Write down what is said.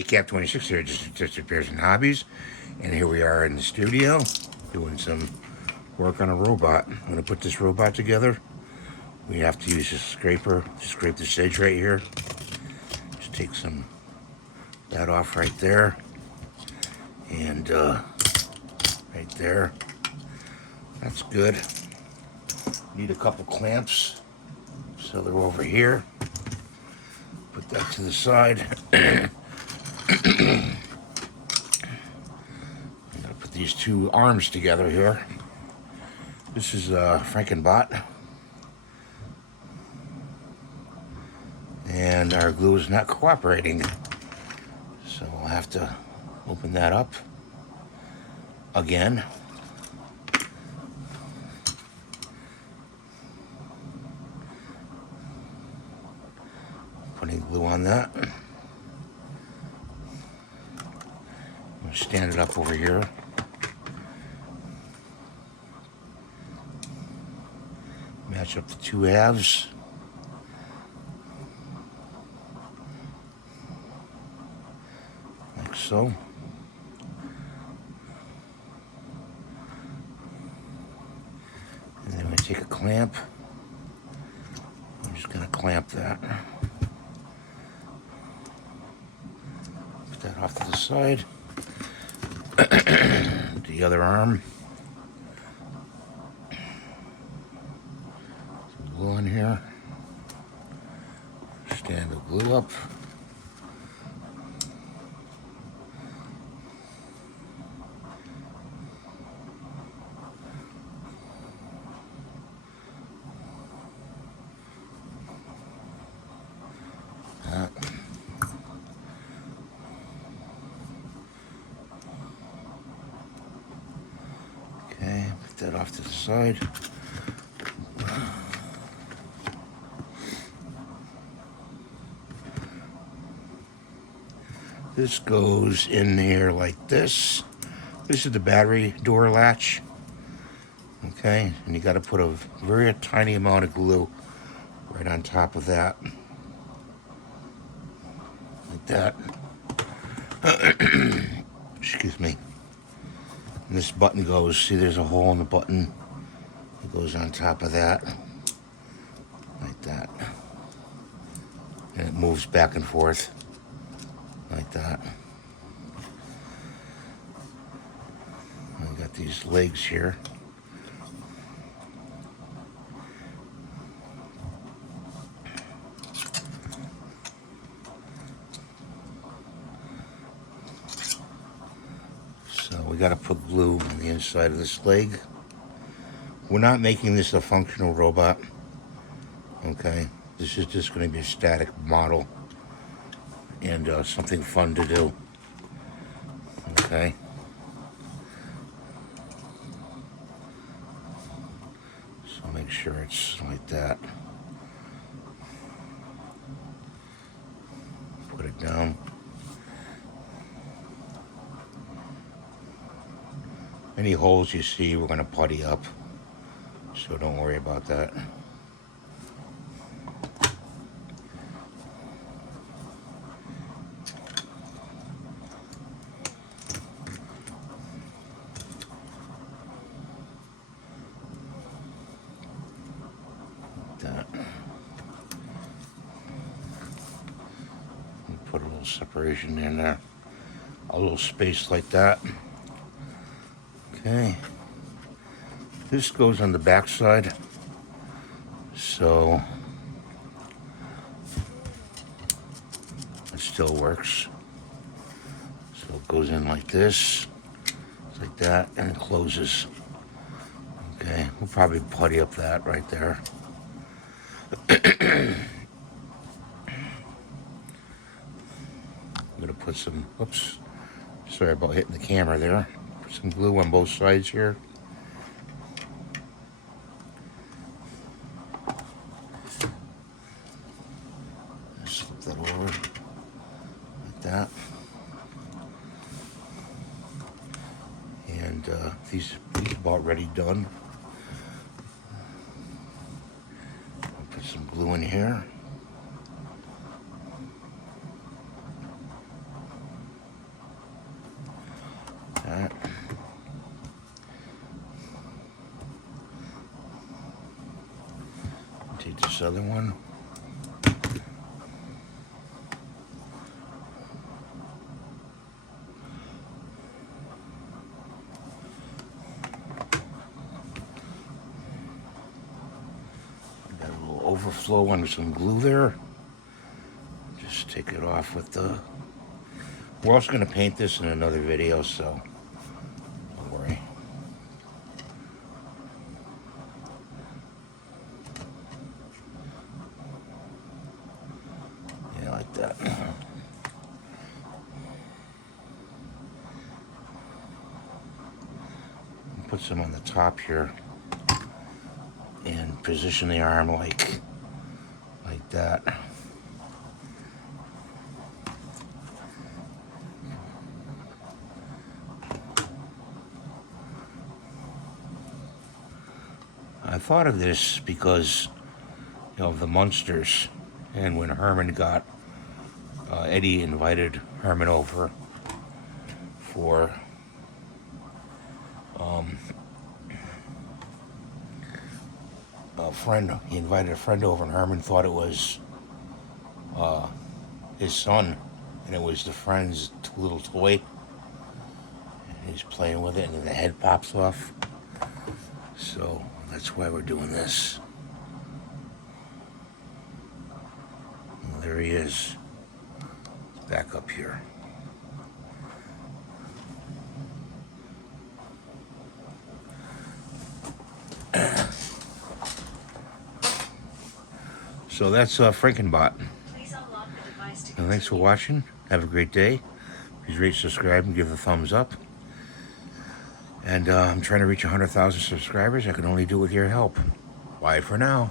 Cap 26 here, just repairs and hobbies, and here we are in the studio doing some work on a robot. I'm going to put this robot together. We have to use a scraper to scrape this edge right here. Just take some that off right there, and right there. That's good. Need a couple clamps, so they're over here. Put that to the side. I'm gonna put these two arms together here. This is Frankenbot, and our glue is not cooperating, so we'll have to open that up again. Putting glue on that. Stand it up over here. Match up the two halves. Like so. And then we take a clamp. I'm just going to clamp that. Put that off to the side. The other arm. Some glue in here. Stand the glue up. Okay, put that off to the side. This goes in here like this. This is the battery door latch. Okay, and you got to put a very tiny amount of glue right on top of that. Like that. Excuse me. And this button goes, see there's a hole in the button. It goes on top of that. Like that. And it moves back and forth. Like that. And we got these legs here. So we got to put glue on the inside of this leg. We're not making this a functional robot. Okay, this is just going to be a static model and something fun to do. Okay. So make sure it's like that. Put it down. Any holes you see, we're going to putty up, so don't worry about that. That. Put a little separation in there, a little space like that. Okay, this goes on the back side, so it still works. So it goes in like this, it's like that, and it closes. Okay, we'll probably putty up that right there. I'm gonna put some, oops, sorry about hitting the camera there. Put some glue on both sides here. Slip that over like that. And these about ready done. I'll put some glue in here. Get this other one. Got a little overflow under some glue there. Just take it off with the... We're also going to paint this in another video, so don't worry. Yeah, like that. Put some on the top here and position the arm like that. I thought of this because, you know, of the Munsters, and when Herman got, Eddie invited Herman over for a friend. He invited a friend over, and Herman thought it was his son, and it was the friend's little toy. And he's playing with it, and then the head pops off. So that's why we're doing this. And there he is. Back up here. So that's Frankenbot. And thanks for watching. Have a great day. Please rate, subscribe, and give a thumbs up. And I'm trying to reach 100,000 subscribers. I can only do it with your help. Bye for now.